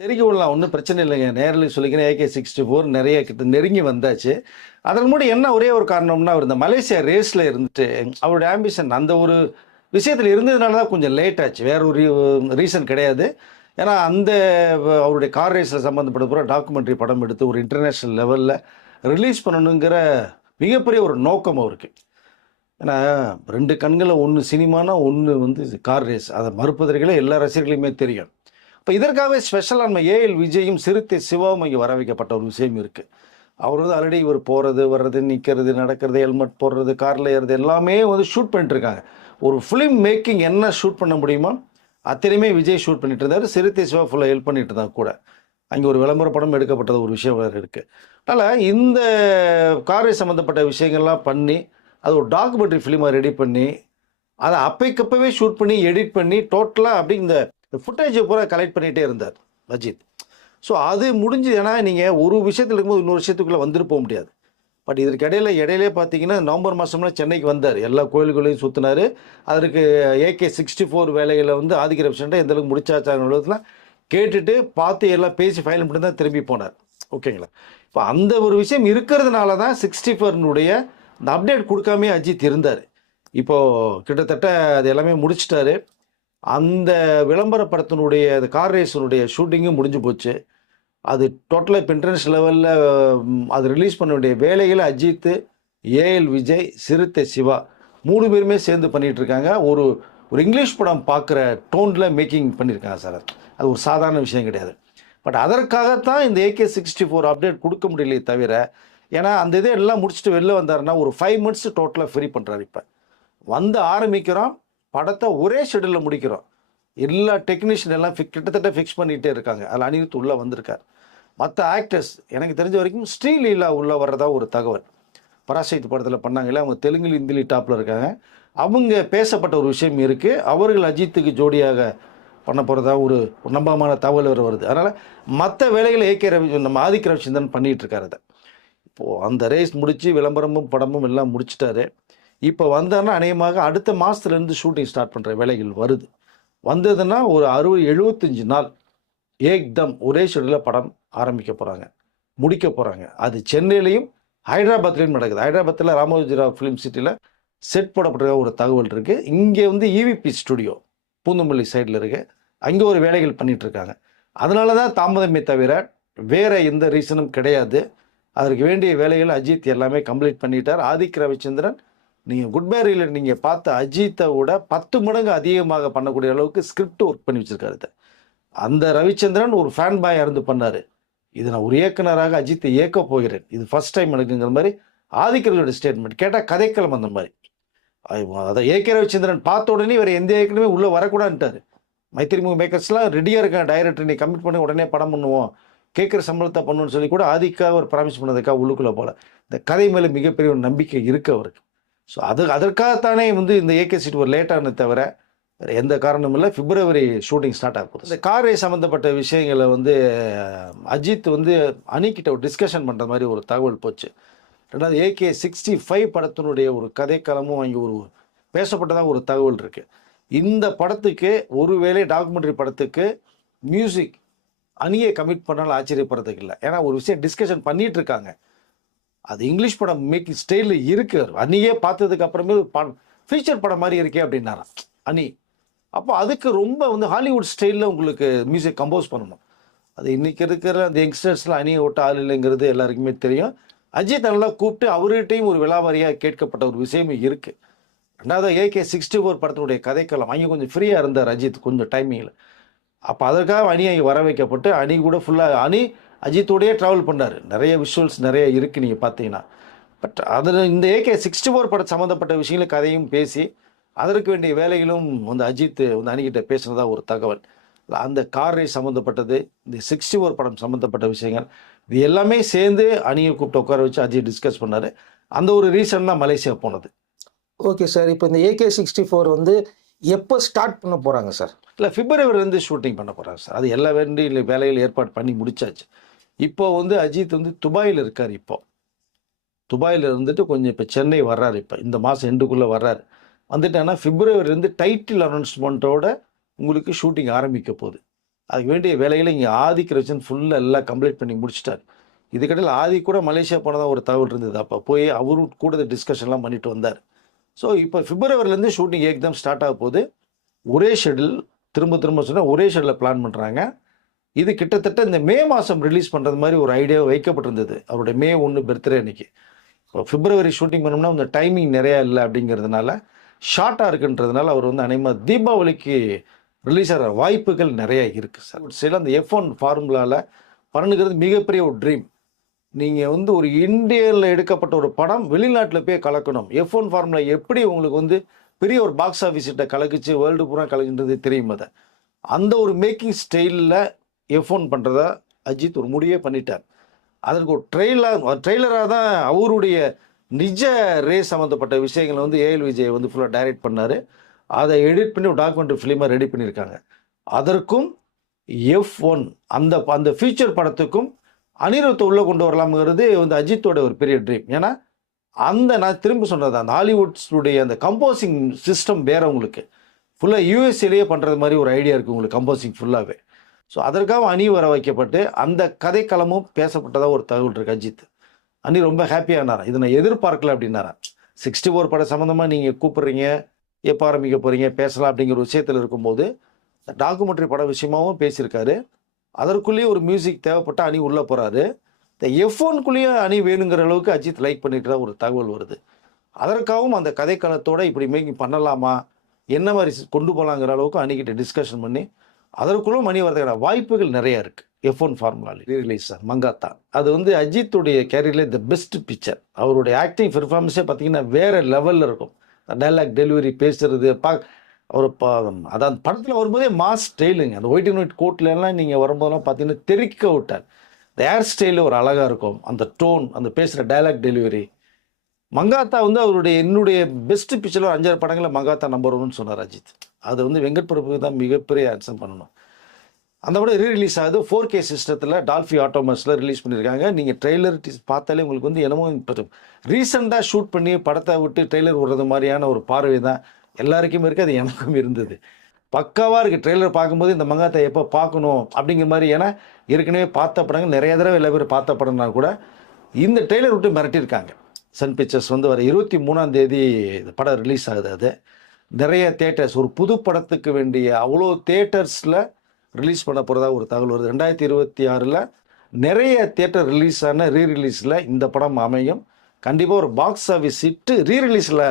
தெரிவிக்க விடலாம். ஒண்ணும் பிரச்சனை இல்லைங்க. நேர்ல சொல்லிக்கிறேன் AK-64 நெறைய கிட்ட நெருங்கி வந்தாச்சு. அதன் முன்னாடி என்ன ஒரே ஒரு காரணம்னா, அவர் இந்த மலேசியா ரேஸ்ல இருந்துட்டு, அவருடைய ஆம்பிஷன் அந்த ஒரு விஷயத்துல இருந்ததுனால தான் கொஞ்சம் லேட் ஆச்சு. வேற ஒரு ரீசன் கிடையாது. ஏன்னா, அந்த அவருடைய கார் ரேஸ்ல சம்மந்தப்பட்ட பூரா டாக்குமெண்ட்ரி படம் எடுத்து ஒரு இன்டர்நேஷனல் லெவல்ல ரிலீஸ் பண்ணணுங்கிற மிகப்பெரிய ஒரு நோக்கம் அவருக்கு. ஏன்னா 2 கண்கள்ல 1 சினிமானா, 1 வந்து கார் ரேஸ். அத மறுப்பதற்கில்ல எல்லா ரசிகர்களுக்குமே தெரியும். இப்ப இதற்காகவே ஸ்பெஷலா நம்ம ஏஎல் விஜயும், சிறுத்தை சிவாவும் இங்க வர வைக்கப்பட்ட ஒரு விஷயம் இருக்கு. அவர் வந்து ஆல்ரெடி இவர் போறது, வர்றது, நிக்கிறது, நடக்கிறது, ஹெல்மெட் போடுறது, கார்ல ஏறுறது எல்லாமே வந்து ஷூட் பண்ணிட்டு இருக்காங்க. ஒரு ஃபிலிம் மேக்கிங் என்ன ஷூட் பண்ண முடியுமோ, அத்தனையுமே விஜய் ஷூட் பண்ணிட்டு இருந்தாரு. சிறுத்தை சிவா ஃபுல்லா ஹெல்ப் பண்ணிட்டு இருந்தாங்க கூட. அங்க ஒரு விளம்பர படம் எடுக்கப்பட்டது ஒரு விஷயம் வேற இருக்கு. அதனால இந்த காரை சம்மந்தப்பட்ட விஷயங்கள்லாம் பண்ணி, அது ஒரு டாக்குமெண்ட்ரி ஃபிலிமா ரெடி பண்ணி, அத அப்பைக்கப்பவே ஷூட் பண்ணி, எடிட் பண்ணி, டோட்டலா அப்படி இந்த ஃபுட்டேஜ பூரா கலெக்ட் பண்ணிட்டே இருந்தார் அஜித். ஸோ அது முடிஞ்சு ஏன்னா நீங்க ஒரு விஷயத்துல இருக்கும்போது இன்னொரு விஷயத்துக்குள்ள வந்துட்டு போ முடியாது. பட் இதற்கு இடையிலே பார்த்தீங்கன்னா, நவம்பர் மாசம்லாம் சென்னைக்கு வந்தாரு. எல்லா கோயில்களையும் சுத்துனாரு. அதற்கு AK-64 வேலைகள வந்து ஆதிக்க ரவிச்சந்திரன் எந்த அளவுக்கு முடிச்சாச்சாங்கலாம் கேட்டுட்டு, பார்த்து எல்லாம் பேசி ஃபைனல் பண்ணி தான் திரும்பி போனார். ஓகேங்களா? இப்ப அந்த ஒரு விஷயம் இருக்கிறதுனால தான் 64னுடைய இந்த அப்டேட் குடுக்காமயே அஜித் இருந்தாரு. இப்போ கிட்டத்தட்ட அது எல்லாமே முடிச்சுட்டாரு. அந்த விளம்பர படத்தினுடைய அந்த கார் ரேஸினுடைய ஷூட்டிங்கும் முடிஞ்சு போச்சு. அது டோட்டலா இப்ப இன்டர்நேஷனல் லெவல்ல அது ரிலீஸ் பண்ண வேண்டிய வேலைகள அஜித்து, ஏஎல் விஜய், சிறுத்தை சிவா 3 பேருமே சேர்ந்து பண்ணிட்டு இருக்காங்க. ஒரு ஒரு இங்கிலீஷ் படம் பார்க்குற டோன்ல மேக்கிங் பண்ணியிருக்காங்க சார் அது. அது ஒரு சாதாரண விஷயம் கிடையாது. பட் அதற்காகத்தான் இந்த AK-64 அப்டேட் குடுக்க முடியலையே தவிர, ஏன்னா அந்த இத எல்லாம் முடிச்சுட்டு வெளில வந்தாருன்னா, ஒரு 5 மினிட்ஸ் டோட்டலா ஃப்ரீ பண்றாரு இப்ப. வந்து ஆரம்பிக்கிறோம், படத்த ஒரே ஷெட்யூல்ல முடிக்கிறோம். எல்லா டெக்னீஷியன் எல்லாம் கிட்டத்தட்ட ஃபிக்ஸ் பண்ணிட்டே இருக்காங்க. அதுல அனிருத் உள்ள வந்திருக்கார். மத்த ஆக்டர்ஸ் எனக்கு தெரிஞ்ச வரைக்கும் ஸ்ரீலீலா உள்ள வர்றதா ஒரு தகவல். பராசைத் படத்துல பண்ணாங்கல்ல, அவங்க தெலுங்குல, ஹிந்தில டாப்ல இருக்காங்க. அவங்க பேசப்பட்ட ஒரு விஷயம் இருக்கு. அவர்கள் அஜித்துக்கு ஜோடியாக பண்ண போறதா ஒரு ஒரு நம்பகமான தகவல் வேற வருது. அதனால மத்த வேலைகள நம்ம ஆதிக் ரவிச்சந்திரன் பண்ணிட்டு இருக்காரு அத. இப்போ அந்த ரேஸ் முடிச்சு விளம்பரமும், படமும் எல்லாம் முடிச்சுட்டாரு. இப்ப வந்தாருன்னா அநேகமாக அடுத்த மாசத்துல இருந்து ஷூட்டிங் ஸ்டார்ட் பண்ற வேலைகள் வருது. வந்ததுன்னா ஒரு 60, 75 நாள் ஏக்தம் ஒரே ஷெட்யூல்ல படம் ஆரம்பிக்க போறாங்க. முடிக்க போறாங்க. அது சென்னையிலயும், ஹைதராபாத்லயும் நடக்குது. ஹைதராபாத்ல ராமோஜிராவ் ஃபிலிம் சிட்டில செட் போடப்பட்ட ஒரு தகவல் இருக்கு. இங்க வந்து EVP ஸ்டுடியோ பூந்தமல்லி சைடுல இருக்கு. அங்க ஒரு வேலைகள் பண்ணிட்டு இருக்காங்க. அதனால தான் தாமதமே தவிர வேற எந்த ரீசனும் கிடையாது. அதற்கு வேண்டிய வேலைகள் அஜித் எல்லாமே கம்ப்ளீட் பண்ணிட்டார். ஆதிக் ரவிச்சந்திரன் நீங்க குட் பை ரிலேட் நீங்க பார்த்த அஜித்த விட 10 மடங்கு அதிகமாக பண்ணக்கூடிய அளவுக்கு ஸ்கிரிப்ட் ஒர்க் பண்ணி வச்சிருக்காரு இத. அந்த ரவிச்சந்திரன் ஒரு ஃபேன் பாயா இருந்து பண்ணாரு. இது நான் ஒரு இயக்குனராக அஜித்தை இயக்கப் போகிறேன். இது ஃபர்ஸ்ட் டைம் எனக்குங்கிற மாரி ஆதிக்கரோட ஸ்டேட்மெண்ட். கேட்டா கதைக்களம் அந்த மாரி. அத ஏகே ரவிச்சந்திரன் பார்த்த உடனே வேற எந்த இயக்குனருமே உள்ள வரக்கூடாதுன்ட்டாரு. மைத்திரி மூவி மேக்கர்ஸ்லாம் ரெடியா இருக்காங்க. டைரக்டர் நீ கமிட் பண்ணி உடனே படம் பண்ணுவோம். கேட்கிற சம்பளத்தை பண்ணுவோம்னு சொல்லி கூட ஆதிக்காக ஒரு ப்ராமிஸ் பண்ணதுக்காக உள்ளுக்குள்ள போல. இந்த கதை மேல மிகப்பெரிய ஒரு நம்பிக்கை இருக்கு அவருக்கு. ஸோ அதற்காகத்தானே வந்து இந்த AK-64 ஒரு லேட் ஆனது தவிர வேற எந்த காரணமும் இல்ல. பிப்ரவரி ஷூட்டிங் ஸ்டார்ட் ஆக போகுது. இந்த கார் ரேஸ் சம்பந்தப்பட்ட விஷயங்கள வந்து அஜித் வந்து அணிகிட்ட ஒரு டிஸ்கஷன் பண்ற மாரி ஒரு தகவல் போச்சு. 2வது AK-65 படத்தினுடைய ஒரு கதைக்களமும் அங்கே ஒரு பேசப்பட்டதா ஒரு தகவல் இருக்கு. இந்த படத்துக்கு ஒருவேளை டாக்குமெண்ட்ரி படத்துக்கு மியூசிக் அணியை கமிட் பண்ணாலும் ஆச்சரியப்படுறதுக்கு இல்ல. ஏன்னா ஒரு விஷயம் டிஸ்கஷன் பண்ணிட்டு இருக்காங்க. அது இங்கிலீஷ் படம் மேக்கிங் ஸ்டைல்ல இருக்கு. அணியே பார்த்ததுக்கு அப்புறமே ஃபீச்சர் படம் மாதிரி இருக்கே அப்படின்னாராம் அணி. அப்போ அதுக்கு ரொம்ப வந்து ஹாலிவுட் ஸ்டைல்ல உங்களுக்கு மியூசிக் கம்போஸ் பண்ணணும். அது இன்னைக்கு இருக்கிற அந்த யங்ஸ்டர்ஸ்லாம் அணியை விட்டு ஆள் இல்லைங்கிறது எல்லாருக்குமே தெரியும். அஜித் நல்லா கூப்பிட்டு அவர்கிட்டையும் ஒரு விலாவாரியாக கேட்கப்பட்ட ஒரு விஷயமும் இருக்கு. 2வது AK-64 படத்தினுடைய கதைக்களம் அங்கே கொஞ்சம் ஃப்ரீயா இருந்தார் அஜித் கொஞ்சம் டைமிங்ல. அப்போ அதற்காக அணி அங்கே வர வைக்கப்பட்டு அணி கூட ஃபுல்லா அணி அஜித்தோடயே டிராவல் பண்ணாரு. நிறைய விஷுவல்ஸ் நிறைய இருக்கு நீங்க பார்த்தீங்கன்னா. பட் அதில் இந்த AK-64 படம் சம்மந்தப்பட்ட விஷயங்களும் கதையும் பேசி அதற்கு வேண்டிய வேலைகளும் வந்து அஜித் வந்து அணிகிட்ட பேசுனதா ஒரு தகவல். அந்த கார் ரேஸ் சம்மந்தப்பட்டது, இந்த 64 படம் சம்மந்தப்பட்ட விஷயங்கள் இது எல்லாமே சேர்ந்து அணியை கூப்பிட்டு உட்கார வச்சு அஜித் டிஸ்கஸ் பண்ணாரு. அந்த ஒரு ரீசன் தான் மலேசியா போனது. Okay sir. இப்போ இந்த AK-64 வந்து எப்போ ஸ்டார்ட் பண்ண போறாங்க சார்? இல்ல பிப்ரவரிலேருந்து ஷூட்டிங் பண்ண போறாங்க சார். அது எல்லா வேலைகள் ஏற்பாடு பண்ணி முடிச்சாச்சு. இப்போ வந்து அஜித் வந்து துபாயில இருக்காரு இப்போ. துபாயில இருந்துட்டு கொஞ்சம் இப்போ சென்னை வர்றாரு இப்போ. இந்த மாசம் எண்டுக்குள்ள வர்றாரு. வந்துட்டாங்கன்னா பிப்ரவரிலேருந்து டைட்டில் அனௌன்ஸ்மெண்ட்டோட உங்களுக்கு ஷூட்டிங் ஆரம்பிக்க போகுது. அதுக்கு வேண்டிய வேலைகளை இங்கே ஆதிக்க ரவிச்சந்திரன் ஃபுல்லாக எல்லாம் கம்ப்ளீட் பண்ணி முடிச்சிட்டார். இதுக்கடையில் ஆதி கூட மலேசியா போனதா ஒரு தகவல் இருந்தது. அப்போ போய் அவரும் கூட டிஸ்கஷன்லாம் பண்ணிட்டு வந்தார். ஸோ இப்போ பிப்ரவரிலேருந்து ஷூட்டிங் ஏக்தம் ஸ்டார்ட் ஆக போகுது. ஒரே ஷெடியூல், திரும்ப திரும்ப சொன்னால் ஒரே ஷெடியூலில் பிளான் பண்ணுறாங்க. இது கிட்டத்தட்ட இந்த மே மாதம் ரிலீஸ் பண்ணுறது மாதிரி ஒரு ஐடியா வைக்கப்பட்டிருந்தது அவருடைய மே 1 பர்த்டே அன்னைக்கு. இப்போ பிப்ரவரி ஷூட்டிங் பண்ணோம்னா இந்த டைமிங் நிறையா இல்லை அப்படிங்கிறதுனால, ஷார்ட்டாக இருக்குன்றதுனால அவர் வந்து அநேகமாக தீபாவளிக்கு ரிலீஸ் ஆகிற வாய்ப்புகள் நிறையா இருக்குது சார். சில அந்த F1 ஃபார்முலாவில் பண்ணுங்கிறது மிகப்பெரிய ஒரு ட்ரீம். நீங்கள் வந்து ஒரு இந்தியாவில் எடுக்கப்பட்ட ஒரு படம் வெளிநாட்டில் போய் கலக்கணும். F1 ஃபார்முலா எப்படி உங்களுக்கு வந்து பெரிய ஒரு பாக்ஸ் ஆஃபீஸ்கிட்ட கலக்குச்சு, வேர்ல்டு பூரா கலக்குன்றது தெரியும். அதை அந்த ஒரு மேக்கிங் ஸ்டைலில் F1 பண்ணுறதா அஜித் ஒரு முடிவே பண்ணிட்டார். அதற்கு ஒரு ட்ரெய்லராக தான் அவருடைய நிஜ ரேஸ் சம்மந்தப்பட்ட விஷயங்களை வந்து ஏஎல் விஜய் வந்து ஃபுல்லாக டைரக்ட் பண்ணார். அதை எடிட் பண்ணி ஒரு டாக்குமெண்ட்ரி ஃபிலிமாக ரெடி பண்ணியிருக்காங்க. அதற்கும் F1 அந்த அந்த ஃபியூச்சர் படத்துக்கும் அனிருத்தை உள்ளே கொண்டு வரலாம்ங்கிறது வந்து அஜித்தோட ஒரு பெரிய ட்ரீம். ஏன்னா நான் திரும்ப சொன்னது அந்த ஹாலிவுட்ஸுடைய அந்த கம்போசிங் சிஸ்டம் வேற உங்களுக்கு ஃபுல்லாக யூஎஸ்ஏலேயே பண்ணுறது மாதிரி ஒரு ஐடியா இருக்குது உங்களுக்கு கம்போசிங் ஃபுல்லாகவே. ஸோ அதற்காக அணி வர வைக்கப்பட்டு அந்த கதைக்களமும் பேசப்பட்டதாக ஒரு தகவல் இருக்குது. அஜித் அணி ரொம்ப ஹாப்பியானாரா, இதை நான் எதிர்பார்க்கல அப்படின்னாரா. 64 படம் சம்மந்தமாக நீங்கள் கூப்பிட்றீங்க, எப்போ ஆரம்பிக்க போகிறீங்க, பேசலாம் அப்படிங்கிற விஷயத்தில் இருக்கும்போது டாக்குமெண்ட்ரி படம் விஷயமாகவும் பேசியிருக்காரு. அதற்குள்ளேயே ஒரு மியூசிக் தேவைப்பட்ட அணி உள்ளே போகிறாரு. இந்த F1குள்ளேயே அணி வேணுங்கிற அளவுக்கு அஜித் லைக் பண்ணிக்கிற ஒரு தகவல் வருது. அதற்காகவும் அந்த கதைக்களத்தோடு இப்படி மேக்கிங் பண்ணலாமா, என்ன மாதிரி கொண்டு போகலாங்கிற அளவுக்கு அணிக்கிட்ட டிஸ்கஷன் பண்ணி அதற்குள்ளும் மணி வரதுக்கான வாய்ப்புகள் நிறையா இருக்குது. F1 ஃபார்முலாவில் ரீரிலீஸ் சார் மங்காத்தா. அது வந்து அஜித்துடைய கேரியரில் த பெஸ்ட் பிக்சர். அவருடைய ஆக்டிங் பெர்ஃபார்மன்ஸே பார்த்தீங்கன்னா வேறு லெவலில் இருக்கும். டைலாக் டெலிவரி பேசுறது அவர் அதான் படத்தில் வரும்போதே மாஸ் ஸ்டைலுங்க. அந்த ஒயிட் அண்ட் ஒயிட் கோட்லாம் நீங்கள் வரும்போதெல்லாம் பார்த்தீங்கன்னா தெறிக்க விட்டார். இந்த ஹேர் ஸ்டைலு ஒரு அழகாக இருக்கும், அந்த டோன், அந்த பேசுகிற டைலாக் டெலிவரி. மங்காத்தா வந்து என்னுடைய பெஸ்ட் பிக்சரில் 5-6 படங்களில் மங்காத்தா நம்பர் 1 சொன்னார் அஜித். அது வந்து வெங்கட் பிரபுக்கு தான் மிகப்பெரிய ஆன்சர் பண்ணணும். அந்த படம் ரீரிலீஸ் ஆகுது 4K சிஸ்டத்தில் டால்ஃபி ஆட்டோமஸில் ரிலீஸ் பண்ணியிருக்காங்க. நீங்கள் ட்ரெய்லர் பார்த்தாலே உங்களுக்கு வந்து என்னமோ ரீசெண்டாக ஷூட் பண்ணி படத்தை விட்டு ட்ரெய்லர் விடுறது மாதிரியான ஒரு பார்வை தான் எல்லாருக்குமே இருக்குது. அது எனக்கும் இருந்தது. பக்காவாக இருக்குது. ட்ரெய்லர் பார்க்கும்போது இந்த மங்காத்தா எப்போ பார்க்கணும் அப்படிங்கிற மாதிரி. ஏன்னா ஏற்கனவே பார்த்த படங்கள் நிறைய தடவை எல்லா பேர் பார்த்த படம்னா கூட இந்த ட்ரெய்லர் விட்டு மிரட்டியிருக்காங்க. சன் பிக்சர்ஸ் வந்து வர 23ஆம் தேதி இந்த படம் ரிலீஸ் ஆகுது. அது நிறைய தேட்டர்ஸ், ஒரு புது படத்துக்கு வேண்டிய அவ்வளோ தேட்டர்ஸில் ரிலீஸ் பண்ண போகிறதா ஒரு தகவல் வருது. 2026 நிறைய தேட்டர் ரிலீஸ் ஆன ரீரிலீஸில் இந்த படம் அமையும். கண்டிப்பாக ஒரு பாக்ஸ் ஆஃபீஸ் ஹிட்டு ரீரிலீஸில்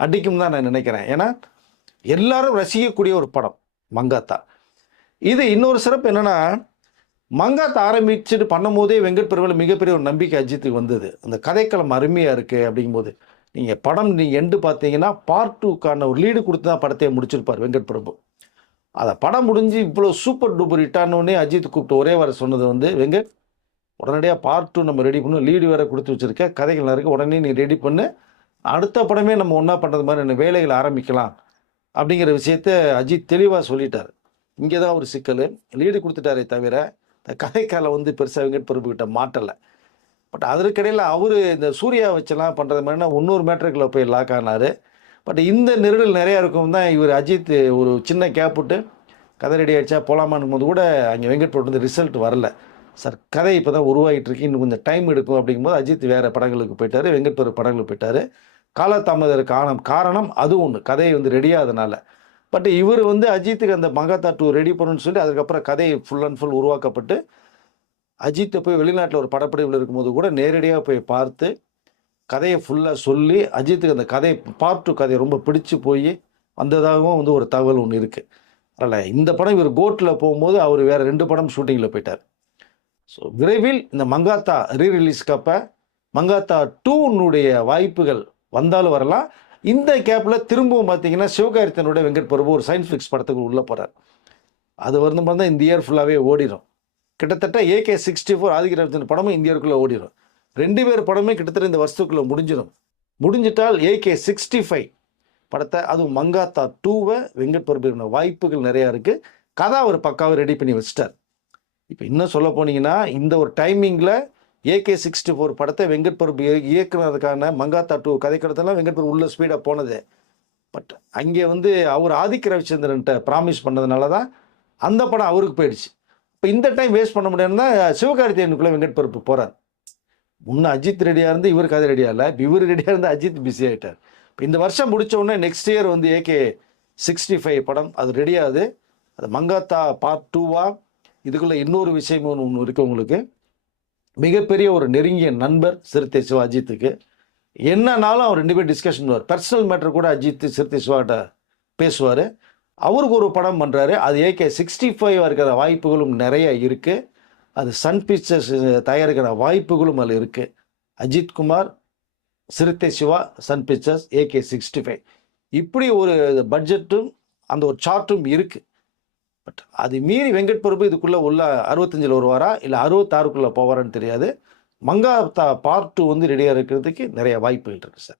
அடிக்கும் தான் நான் நினைக்கிறேன். ஏன்னா எல்லாரும் ரசிக்கக்கூடிய ஒரு படம் மங்காத்தா. இது இன்னொரு சிறப்பு என்னென்னா, மங்காத்தா ஆரம்பிச்சுட்டு பண்ணும்போதே வெங்கட் பிரபுவில் மிகப்பெரிய ஒரு நம்பிக்கை அஜித்துக்கு வந்தது. அந்த கதைக்களம் அருமையாக இருக்குது அப்படிங்கும்போது நீங்கள் படம் எண்டு பார்த்தீங்கன்னா பார்ட் 2க்கான ஒரு லீடு கொடுத்து தான் படத்தையே முடிச்சிருப்பார் வெங்கட் பிரபு. அதை படம் முடிஞ்சு இவ்வளோ சூப்பர் டூப்பர் ஹிட்டானோடனே அஜித் கூப்பிட்டு ஒரே வர சொன்னது வந்து, வெங்கட் உடனடியாக பார்ட் 2 நம்ம ரெடி பண்ணணும், லீடு வேறு கொடுத்து வச்சுருக்க, கதைகள் இருக்குது, உடனே நீ ரெடி பண்ணு, அடுத்த படமே நம்ம ஒன்றா பண்ணுறது மாதிரி வேலைகளை ஆரம்பிக்கலாம் அப்படிங்கிற விஷயத்த அஜித் தெளிவாக சொல்லிட்டார். இங்கே தான் ஒரு சிக்கல். லீடு கொடுத்துட்டாரே தவிர இந்த கதைக்கால வந்து பெருசாக வெங்கட் பிரபு கிட்ட மாட்டலை. பட் அதற்கிடையில் அவர் இந்த சூர்யா வச்செல்லாம் பண்ணுறது மாதிரினா இன்னொரு மேட்ருக்குள்ளே போய் லாக் ஆனார். பட் இந்த நெருடல் நிறையா இருக்கும் தான் இவர் அஜித் ஒரு சின்ன கேப் விட்டு கதை ரெடி ஆகிடுச்சா போகலாமான்னு போது கூட அங்கே வெங்கட் பிரபு வந்து ரிசல்ட் வரல. சார் கதை இப்போ தான் உருவாகிட்டு இருக்கு, இன்னும் கொஞ்சம் டைம் எடுக்கும் அப்படிங்கும்போது அஜித் வேறு படங்களுக்கு போயிட்டார், வெங்கட் பிரபு படங்களுக்கு போயிட்டார். காலதாமதம் காரணம் அது ஒன்று, கதை வந்து ரெடியாகிறதுனால. பட் இவர் வந்து அஜித்துக்கு அந்த மங்காத்தா 2 ரெடி பண்ணணும்னு சொல்லி அதுக்கப்புறம் கதை ஃபுல் அண்ட் ஃபுல் உருவாக்கப்பட்டு அஜித்தை போய் வெளிநாட்டில் ஒரு படப்பிடிப்பில் இருக்கும்போது கூட நேரடியாக போய் பார்த்து கதையை ஃபுல்லாக சொல்லி அஜித்துக்கு அந்த கதை பார்ட் 2 கதையை ரொம்ப பிடிச்சி போய் வந்ததாகவும் வந்து ஒரு தகவல் ஒன்று இருக்குது. அதனால் இந்த படம் இவர் கோட்டில் போகும்போது அவர் வேறு 2 படம் ஷூட்டிங்கில் போயிட்டார். ஸோ விரைவில் இந்த மங்காத்தா ரீரிலீஸ்க்கப்போ மங்காத்தா 2னுடைய வாய்ப்புகள் வந்தாலும் வரலாம். இந்த கேப்பில் திரும்பவும் பார்த்தீங்கன்னா சிவகார்த்திகேயனோட வெங்கட் பிரபு ஒரு சயின்ஸ் ஃபிக்ஸ் படத்துக்கு உள்ளே போகிறார். அது வந்து பார்த்தா இந்த இயர் ஃபுல்லாகவே ஓடிடும். கிட்டத்தட்ட AK64 ஆதிக்க ரவிச்சந்திரன் படமும் இந்தியாவுக்குள்ளே ஓடிடும். 2 பேர் படமே கிட்டத்தட்ட இந்த வருஷத்துக்குள்ளே முடிஞ்சிடும். முடிஞ்சிட்டால் AK65 படத்தை, அதுவும் மங்காத்தா 2வை வெங்கட் பிரபு வாய்ப்புகள் நிறையா இருக்குது. கதை அவர் பக்காவை ரெடி பண்ணி வச்சிட்டார். இப்போ இன்னும் சொல்ல போனீங்கன்னா இந்த ஒரு டைமிங்கில் AK64 படத்தை வெங்கட் பிரபு இயக்குனதுக்கான மங்காத்தா 2 கதைக்களத்தெல்லாம் வெங்கட் பிரபு உள்ள ஸ்பீடாக போனது. பட் அங்கே வந்து அவர் ஆதிக்க ரவிச்சந்திரன்ட்ட ப்ராமிஸ் பண்ணதுனால தான் அந்த படம் அவருக்கு போயிடுச்சு. இப்போ இந்த டைம் வேஸ்ட் பண்ண முடியாதுன்னா சிவகார்த்திகேயனுக்குள்ளே வெங்கட் பிரபு போகிறார். முன்ன அஜித் ரெடியாக இருந்து இவர் கதை ரெடியாக இல்லை, இப்போ இவர் ரெடியாக இருந்து அஜித் பிஸி ஆகிட்டார். இப்போ இந்த வருஷம் முடிச்ச உடனே நெக்ஸ்ட் இயர் வந்து AK65 படம் அது ரெடியாகுது. அது மங்காத்தா பார்ட் 2வா, இதுக்குள்ளே இன்னொரு விஷயம் ஒன்று இருக்குது உங்களுக்கு. மிகப்பெரிய ஒரு நெருங்கிய நண்பர் சிறுத்தை சிவா அஜித்துக்கு. என்னன்னாலும் அவர் 2 பேர் டிஸ்கஷன் பண்ணுவார். பர்சனல் மேட்டர் கூட அஜித் சிறுத்தை சிவாட்ட பேசுவார். அவருக்கு ஒரு படம் பண்ணுறாரு. அது AK65 இருக்கிற வாய்ப்புகளும் நிறைய இருக்குது. அது சன் பிக்சர்ஸ் தயாரிக்கிற வாய்ப்புகளும் அதில் இருக்குது. Ajith Kumar, Siruthai Siva, Sun pictures, AK65 இப்படி ஒரு பட்ஜெட்டும் அந்த ஒரு சார்ட்டும் இருக்குது. பட் அது மீறி வெங்கட் பிரபு இதுக்குள்ளே உள்ள 65 வருவாரா இல்லை 66க்குள்ளே போவாரான்னு தெரியாது. மங்காத்தா பார்ட் 2 வந்து ரெடியாக இருக்கிறதுக்கு நிறைய வாய்ப்புகள் இருக்குது சார்.